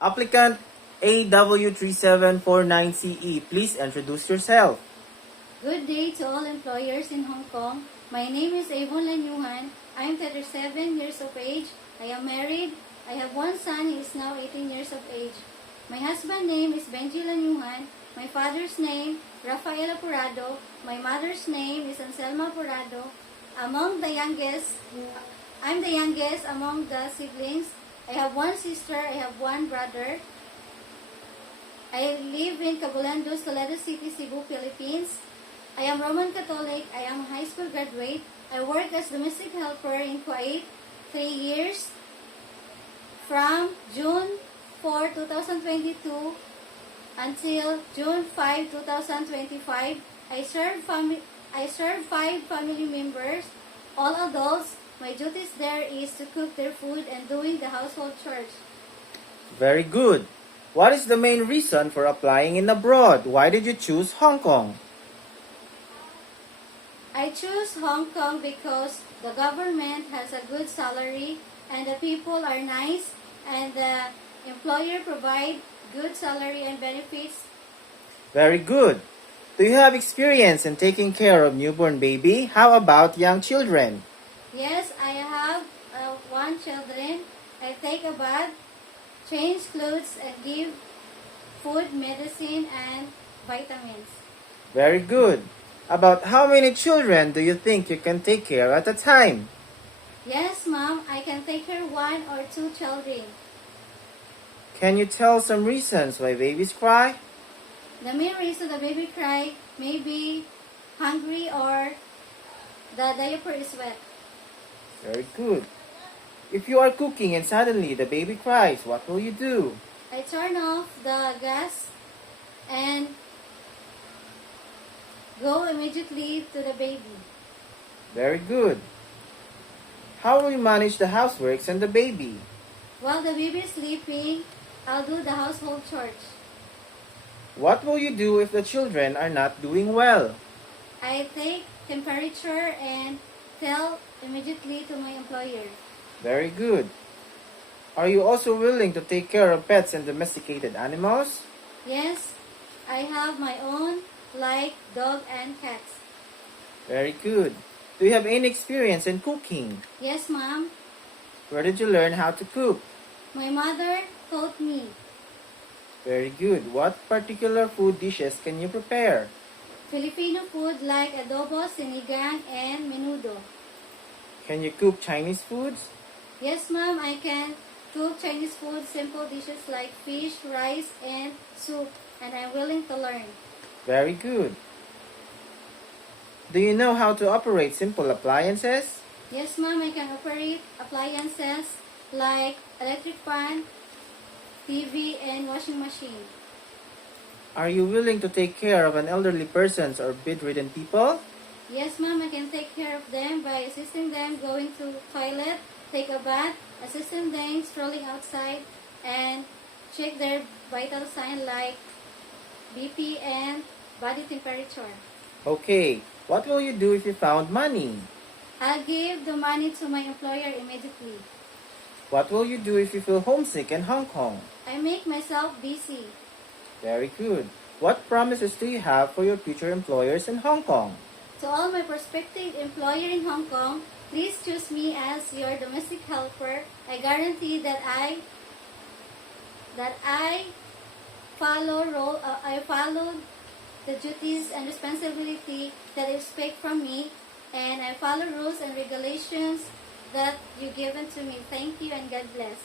Applicant AW3749CE, please introduce yourself. Good day to all employers in Hong Kong. My name is Avon Lanyuhan. I am 37 years of age. I am married. I have one son. He is now 18 years of age. My husband's name is Benji Lanyuhan. My father's name, Rafael Apurado. My mother's name is Anselma Apurado. I'm the youngest among the siblings. I have one sister. I have one brother. I live in Cabulandos, Toledo City, Cebu, Philippines. I am Roman Catholic. I am a high school graduate. I work as domestic helper in Kuwait 3 years from June 4, 2022 until June 5, 2025. I serve 5 family members, all adults. My duties there is to cook their food and doing the household chores. Very good. What is the main reason for applying in abroad? Why did you choose Hong Kong? I choose Hong Kong because the government has a good salary and the people are nice and the employer provide good salary and benefits. Very good. Do you have experience in taking care of newborn baby? How about young children? Yes, I have one children. I take a bath, change clothes and give food, medicine and vitamins. Very good. About how many children do you think you can take care at a time? Yes, ma'am, I can take care of 1 or 2 children. Can you tell some reasons why babies cry? The main reason the baby cry may be hungry or the diaper is wet. Very good. If you are cooking and suddenly the baby cries, what will you do? I turn off the gas and go immediately to the baby. Very good. How will you manage the houseworks and the baby? While the baby is sleeping, I'll do the household chores. What will you do if the children are not doing well? I take temperature and tell immediately to my employer. Very good. Are you also willing to take care of pets and domesticated animals? Yes, I have my own, like dog and cats. Very good. Do you have any experience in cooking? Yes, ma'am. Where did you learn how to cook? My mother taught me. Very good. What particular food dishes can you prepare? Filipino food like adobo, sinigang, and menudo. Can you cook Chinese foods? Yes, ma'am, I can cook Chinese food, simple dishes like fish, rice, and soup, and I'm willing to learn. Very good. Do you know how to operate simple appliances? Yes, ma'am, I can operate appliances like electric pan, TV, and washing machine. Are you willing to take care of an elderly persons or bedridden people? Yes, ma'am, I can take care of them by assisting them going to toilet, take a bath, assisting them strolling outside, and check their vital sign like BP and body temperature. Okay. What will you do if you found money? I'll give the money to my employer immediately. What will you do if you feel homesick in Hong Kong? I make myself busy. Very good. What promises do you have for your future employers in Hong Kong? To all my prospective employer in Hong Kong, please choose me as your domestic helper. I guarantee that I follow the duties and responsibility that you expect from me, and I follow rules and regulations that you given to me. Thank you and God bless.